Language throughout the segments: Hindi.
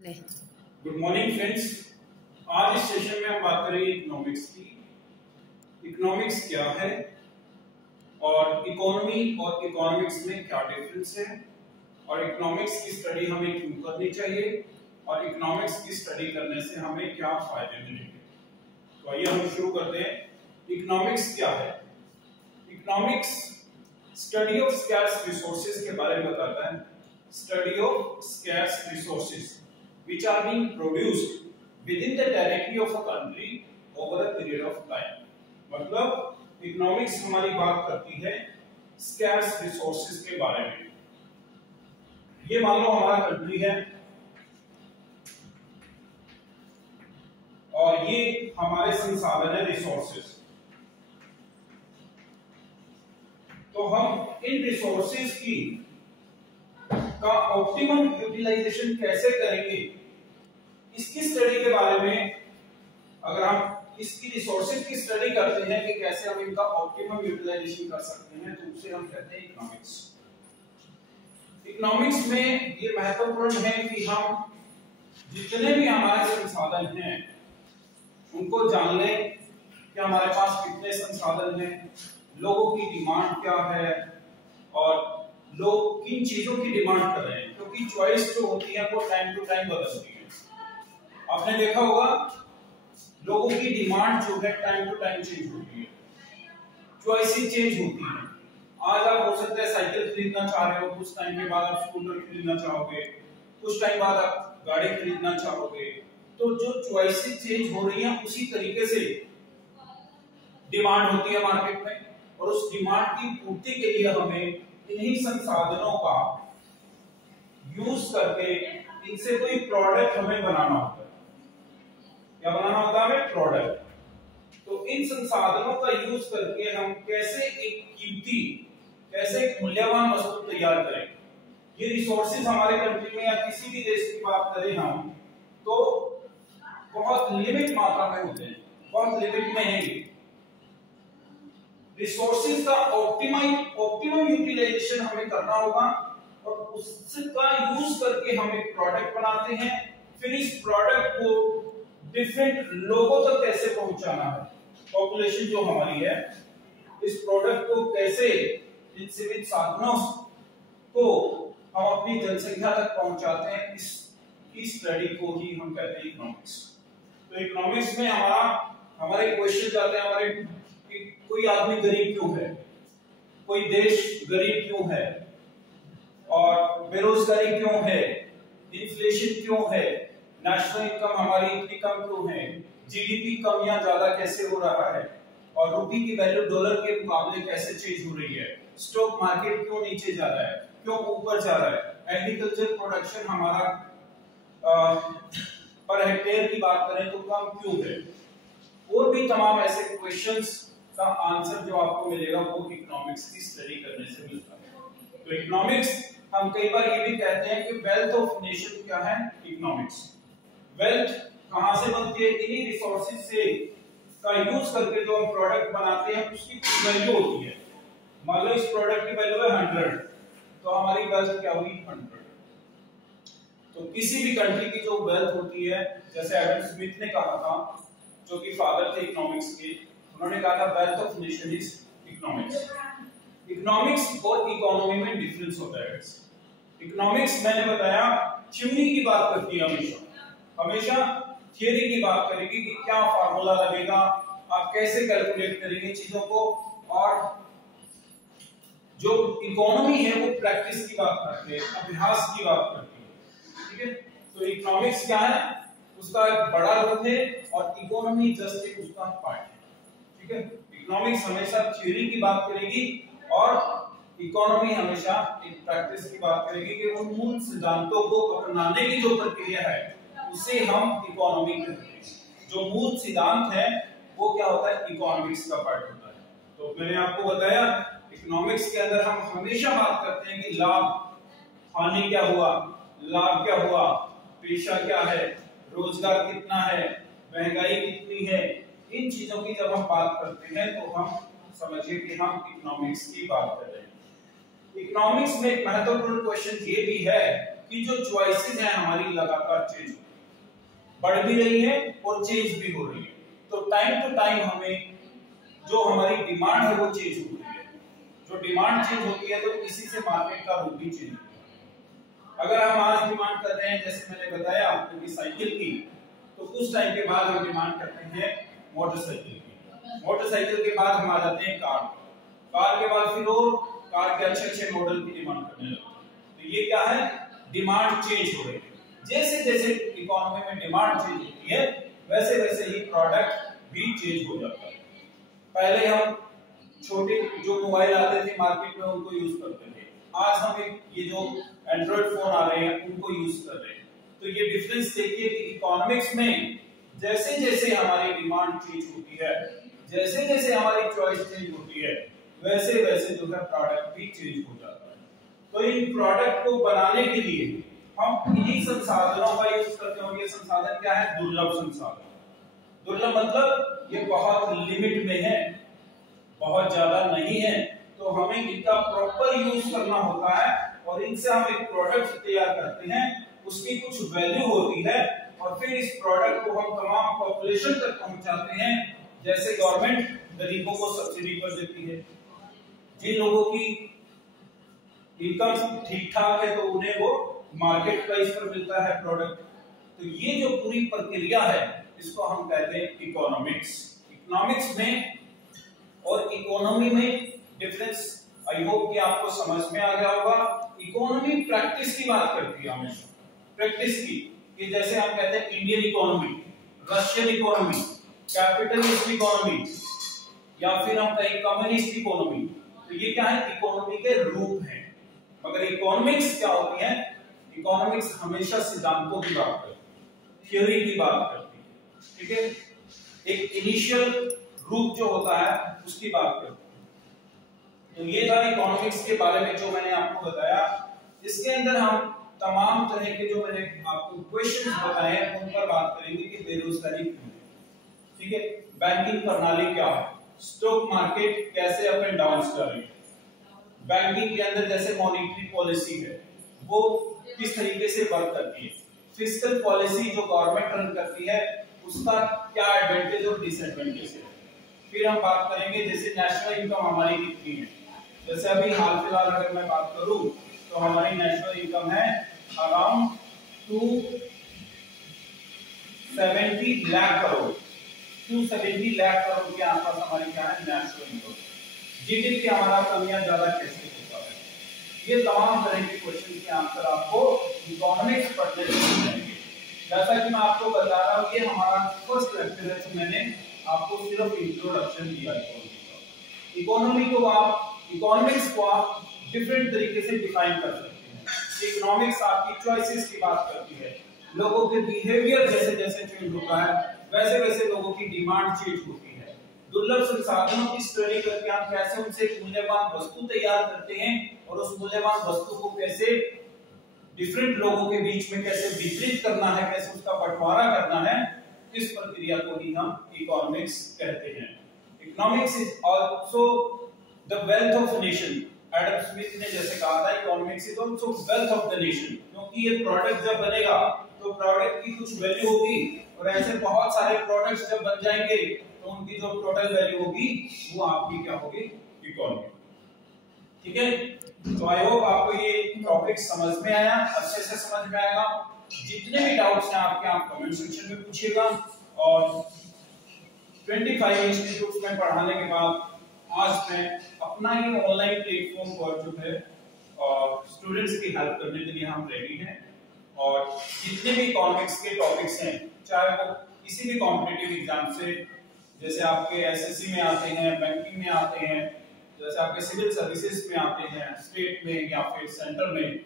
Good morning friends. आज इस सेशन में हम बात करेंगे इकोनॉमिक्स की। इकोनॉमिक्स क्या है और इकोनॉमी और इकोनॉमिक्स में क्या डिफरेंस है और इकोनॉमिक्स की स्टडी हमें क्यों करनी चाहिए और इकोनॉमिक्स की स्टडी करने से हमें क्या फायदे मिलेंगे। तो आइए हम शुरू करते हैं। इकोनॉमिक्स क्या है? Economics study of scarce resources के बारे में बताता है। Study of scarce resources which are being produced within the territory of a country over a period of time। मतलब इकोनॉमिक्स हमारी बात करती है स्कैर्स रिसोर्सेज के बारे में। ये मान लो हमारा कंट्री है और ये हमारे संसाधन है रिसोर्सेज। तो हम इन रिसोर्सेज की का ऑप्टिमम यूटिलाइजेशन कैसे करेंगे, इसकी स्टडी के बारे में अगर हम इसकी रिसोर्सेज की स्टडी करते हैं कि कैसे हम इनका ऑप्टिमम यूटिलाइजेशन कर सकते हैं, तो उसे हम कहते हैं इकोनॉमिक्स। इकोनॉमिक्स में ये महत्वपूर्ण है कि हम जितने भी हमारे संसाधन हैं उनको जान लें कि हमारे पास कितने संसाधन हैं, लोगों की डिमांड क्या है और लोग किन चीजों की डिमांड कर रहे हैं, क्योंकि चॉइस जो होती है वो टाइम टू टाइम बदलती है। आपने देखा होगा लोगों की डिमांड जो है टाइम टू टाइम चेंज होती है, चॉइसेस चेंज होती है। आज आप हो सकता है साइकिल खरीदना चाह रहे हो, कुछ टाइम के बाद आप स्कूटर खरीदना चाहोगे, कुछ टाइम बाद आप गाड़ी खरीदना चाहोगे। तो जो चॉइसेस चेंज हो रही हैं उसी तरीके से डिमांड होती है मार्केट में, और उस डिमांड की पूर्ति के लिए हमें इन्हीं संसाधनों का यूज करके इनसे कोई प्रोडक्ट हमें बनाना होता है। क्या बनाना होता है हमें? प्रोडक्ट। तो इन संसाधनों का यूज करके हम कैसे एक कीमती, कैसे एक मूल्यवान वस्तु तैयार करें। ये रिसोर्सेज हमारे कंट्री में या किसी भी देश की बात करें हम तो बहुत लिमिट मात्रा में होते हैं, बहुत लिमिट में है। रिसोर्सेज का ऑप्टिमम यूटिलाइजेशन हमें करना होगा और उसका यूज करके हम एक प्रोडक्ट बनाते हैं। फिर इस प्रोडक्ट को डिफरेंट लोगों तक कैसे पहुंचाना है, पॉपुलेशन जो हमारी है, इस प्रोडक्ट को कैसे इन सीमित साधनों को हम अपनी जनसंख्या तक पहुंचाते हैं, इसकी स्टडी को ही हम कहते हैं इकोनॉमिक्स। तो इकोनॉमिक्स में हमारे क्वेश्चन आते हैं हमारे कि कोई आदमी गरीब क्यों है, कोई देश गरीब क्यों है, और बेरोजगारी क्यों है, इन्फ्लेशन क्यों है, नेशनल इनकम हमारी इतनी कम क्यों है, जीडीपी कम या ज्यादा कैसे हो रहा है, और रुपये की वैल्यू डॉलर के मुकाबले कैसे चेंज हो रही है, स्टॉक मार्केट क्यों नीचे जा रहा है, क्यों ऊपर जा रहा है, एग्रीकल्चर प्रोडक्शन हमारा पर हेक्टेयर की बात करें तो कम क्यों है, और भी तमाम ऐसे क्वेश्चंस का आंसर जो आपको मिलेगा वो इकोनॉमिक्स की स्टडी करने से मिलता है। तो इकोनॉमिक्स हम कई बार ये भी कहते हैं कि वेल्थ ऑफ नेशन क्या है? इकोनॉमिक्स। वेल्थ कहां से बनती है? इन्हीं रिसोर्सेज से का यूज करके जो हम प्रोडक्ट बनाते हैं उसकी वैल्यू होती है। मान लो इस प्रोडक्ट की वैल्यू है 100, तो हमारी वेल्थ क्या हुई? 100। तो किसी भी कंट्री की जो वेल्थ होती है, जैसे एडम स्मिथ ने कहा था, जो कि फादर थे इकोनॉमिक्स के, उन्होंने कहा था wealth of nation is economics. Economics और इकोनॉमी में डिफरेंस होता है। इकोनॉमिक्स मैंने बताया थ्योरी की बात करती है, हमेशा थ्योरी की बात करेगी कि क्या फार्मूला लगेगा, आप कैसे कैलकुलेट करेंगे चीजों को, और जो इकोनॉमी है वो प्रैक्टिस की बात करती है, अभ्यास की बात करती है। ठीक है, तो इकोनॉमिक्स क्या है? उसका एक बड़ा रूप है और इकोनॉमी जस्ट एक उसका पार्ट है। ठीक है, इकोनॉमिक्स हमेशा थ्योरी की बात करेगी और इकोनॉमी हमेशा एक प्रैक्टिस की बात करेगी कि उन मूल सिद्धांतों को अपनाने की जो प्रक्रिया है उसे हम इकोनॉमी कहते हैं। जो मूल सिद्धांत है वो क्या होता है? इकोनॉमिक्स का पार्ट होता है। तो मैंने आपको बताया इकोनॉमिक्स के अंदर हम हमेशा बात करते हैं कि लाभ हानि क्या हुआ, लाभ क्या हुआ, पेशा क्या है, रोजगार कितना है, महंगाई कितनी है। इन चीजों की जब हम बात करते हैं तो हम समझिए कि हम इकोनॉमिक्स की बात कर रहे हैं। इकोनॉमिक्स में एक महत्वपूर्ण क्वेश्चन ये भी है कि जो चॉइसेस हैं हमारी लगातार चेंज बढ़ भी रही है और चेंज भी हो रही है। तो टाइम टू टाइम हमें जो हमारी डिमांड है वो चेंज हो रही है। जो डिमांड चेंज होती है तो इसी से मार्केट का रूप भी चेंज होता है। अगर हम आज डिमांड कर रहे हैं, जैसे मैंने बताया आपको कि साइकिल की, तो कुछ टाइम के बाद हम डिमांड करते हैं मोटरसाइकिल की। मोटरसाइकिल के बाद हम आ जाते हैं कार के बाद फिर और कार के अच्छे मॉडल की डिमांड करने लगते हैं। तो ये क्या है, डिमांड चेंज हो रही है। जैसे जैसे इकोनॉमी में डिमांड चेंज होती है वैसे वैसे ही प्रोडक्ट भी चेंज हो जाता है। पहले हम छोटे जो मोबाइल आते थे मार्केट में उनको यूज करते थे, आज हम ये जो एंड्रॉइड फोन आ रहे हैं उनको यूज कर रहे हैं। तो ये डिफरेंस देखिए कि इकोनॉमिक्स में जैसे जैसे हमारी डिमांड चेंज होती है, जैसे जैसे हमारी चॉइस चेंज होती है, वैसे वैसे जो है प्रोडक्ट भी चेंज हो जाता है। तो इन प्रोडक्ट को बनाने के लिए हम इन्हीं संसाधनों का यूज करते हैं। ये संसाधन क्या है, दुर्लभ संसाधन। दुर्लभ मतलब ये बहुत लिमिट में है, बहुत ज्यादा नहीं है, तो हमें इनका प्रॉपर यूज करना होता है और इनसे हम एक प्रोडक्ट तैयार करते हैं, उसकी कुछ वैल्यू होती है और फिर इस प्रोडक्ट को हम तमाम पॉपुलेशन तक पहुंचाते हैं। जैसे गवर्नमेंट गरीबों को सब्सिडी पर देती है, जिन लोगों की इनकम ठीक ठाक है तो उन्हें वो मार्केट प्राइस पर मिलता है प्रोडक्ट। तो ये जो पूरी प्रक्रिया है इसको हम कहते हैं इकोनॉमिक्स। इकोनॉमिक्स में और इकोनॉमी में डिफरेंस आई होप कि आपको समझ में आ गया होगा। इकोनॉमी प्रैक्टिस की बात करती है, हमेशा प्रैक्टिस की, कि जैसे हम कहते हैं Indian economy, Russian economy, capitalist economy, या फिर हम कहें कम्युनिस्ट इकोनॉमी। तो ये क्या है, इकोनॉमी के रूप हैं। मगर इकोनॉमिक्स क्या होती है, इकोनॉमिक्स हमेशा सिद्धांतों की बात करती है, थ्योरी की बात करती है, ठीक है, एक इनिशियल रूप जो होता है उसकी बात करती है। तो ये था इकोनॉमिक्स के बारे में जो मैंने आपको बताया। इसके अंदर हम तमाम तरह के जो मैंने आपको क्वेश्चंस बताए हैं उन पर बात करेंगे कि बेरोजगारी क्यों है, ठीक है, बैंकिंग प्रणाली क्या है, स्टॉक मार्केट कैसे अप एंड डाउन कर रही है, बैंकिंग के अंदर जैसे मॉनेटरी पॉलिसी है वो किस तरीके से वर्क करती है, फिस्कल पॉलिसी जो गवर्नमेंट रन करती है उसका क्या एडवांटेज और डिसएडवांटेज है। फिर हम बात करेंगे जैसे नेशनल इनकम हमारी कितनी है। जैसे अभी हाल फिलहाल अगर मैं बात करूं तो हमारी नेशनल इनकम है अराउंड 270 लाख करोड़, 270 लाख करोड़ के आसपास हमारी क्या है नेशनल इनकम। जीडीपी हमारा कमियां ज्यादा कैसे होता है, ये तमाम तरह के क्वेश्चन के आंसर आपको इकोनॉमिक्स पढ़ने से मिल जाएंगे। जैसा कि मैं आपको बता रहा हूं ये हमारा फर्स्ट लेक्चर है, तो मैंने आपको सिर्फ इंट्रोडक्शन दिया इकोनॉमी को। आप इकोनॉमिक्स को आप डिफरेंट तरीके से डिफाइन कर सकते हैं। इकोनॉमिक्स आपकी चॉइसेस की बात करती है, लोगों के बिहेवियर जैसे जैसे चेंज होता है वैसे वैसे लोगों की डिमांड चेंज होती है। दुर्लभ संसाधनों की स्टडी करके हम कैसे उनसे मूल्यवान वस्तु तैयार करते हैं और उस मूल्यवान वस्तु को कैसे डिफरेंट लोगों के बीच में कैसे वितरित करना है, कैसे उसका बंटवारा करना है, इस प्रक्रिया को ही हम इकोनॉमिक्स कहते हैं। Economics is also the wealth of nation. Adam Smith ने जैसे कहा था economics is also wealth of the nation, क्योंकि ये प्रोडक्ट जब बनेगा तो प्रोडक्ट की कुछ वैल्यू होगी और ऐसे बहुत सारे प्रोडक्ट्स जब बन जाएंगे तो उनकी जो टोटल वैल्यू होगी वो आपकी क्या होगी, इकोनॉमी। ठीक है, तो आई होप आपको ये टॉपिक समझ में आया, अच्छे से समझ में आएगा। जितने भी डाउट्स हैं आपके आप कमेंट सेक्शन में पूछिएगा। और 25 इंस्टीट्यूट्स में पढ़ाने के बाद आज मैं अपना ही ऑनलाइन प्लेटफॉर्म पर जो है स्टूडेंट्स की हेल्प करने के लिए हम रेडी हैं। और जितने भी इकोनॉमिक्स के टॉपिक्स हैं, चाहे वो किसी भी कॉम्पिटिटिव एग्जाम से, जैसे आपके एसएससी में आते हैं, बैंकिंग में आते हैं, जैसे आपके सिविल सर्विसेज में आते हैं, स्टेट में या फिर सेंटर में,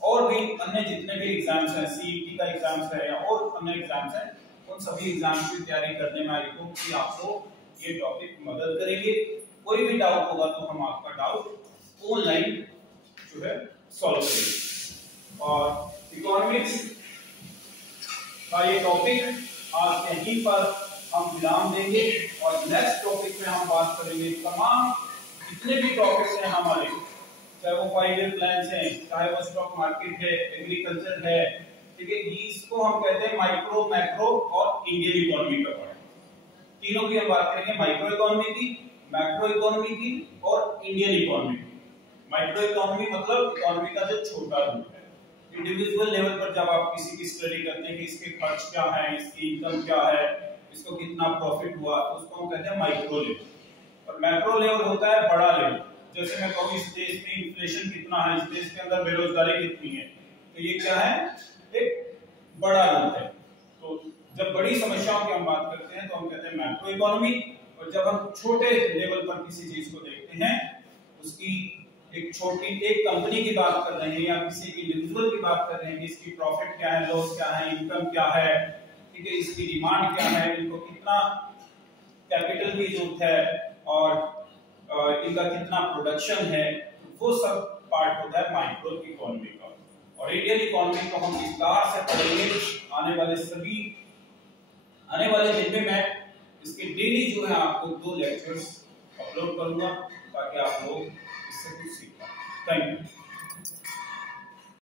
और भी अन्य जितने भी एग्जाम्स हैं, सीईटी का एग्जाम्स है या और अन्य एग्जाम्स हैं, उन सभी एग्जाम्स की तैयारी करने में आई होप कि आपको ये टॉपिक मदद करेंगे। कोई भी डाउट होगा तो हम आपका डाउट ऑनलाइन जो है सॉल्व करेंगे। और इकोनॉमिक्स का ये टॉपिक आज यहीं पर हम विराम देंगे और नेक्स्ट टॉपिक में हम बात करेंगे तमाम जितने भी टॉपिक्स हैं हमारे, चाहे वो 5 ईयर प्लान हैं, चाहे वो स्टॉक मार्केट है, एग्रीकल्चर है, ठीक है। इसको हम कहते हैं माइक्रो, मैक्रो और इंडियन इकोनॉमी का पार्ट। तीनों की हम बात करेंगे, माइक्रो इकोनॉमी की, मैक्रो इकोनॉमी की और इंडियन इकोनॉमी की। माइक्रो इकोनॉमी मतलब इकोनॉमी का जो छोटा रूप है, इंडिविजुअल लेवल पर जब आप किसी की स्टडी करते हैं कि इसके खर्च क्या है, इसकी इनकम क्या है, इसको कितना प्रॉफिट हुआ, तो उसको हम कहते हैं माइक्रो लेवल। और मैक्रो लेवल होता है बड़ा लेवल, जैसे मैं कहूँ इस देश में इन्फ्लेशन कितना है, इस देश के अंदर बेरोजगारी कितनी है, तो ये क्या है, एक बड़ा रूप है। तो जब बड़ी समस्याओं की हम बात करते हैं तो हम कहते हैं मैक्रो इकोनॉमी, और जब हम छोटे लेवल पर किसी चीज को देखते हैं, उसकी एक छोटी एक कंपनी की बात कर रहे हैं या किसी इंडिविजुअल की बात कर रहे हैं कि इसकी प्रॉफिट क्या है, लॉस क्या है, इनकम क्या है, ठीक है, इसकी डिमांड क्या है, इनको कितना कैपिटल की जरूरत है और इनका कितना प्रोडक्शन है, वो सब पार्ट होता है माइक्रो इकोनॉमी का। और इंडियन इकोनॉमी को हम विस्तार से पढ़ेंगे आने वाले दिन में। मैं इसके डेली जो है आपको 2 लेक्चर्स अपलोड करूंगा ताकि आप लोग इससे कुछ सीख पाए। Thank you.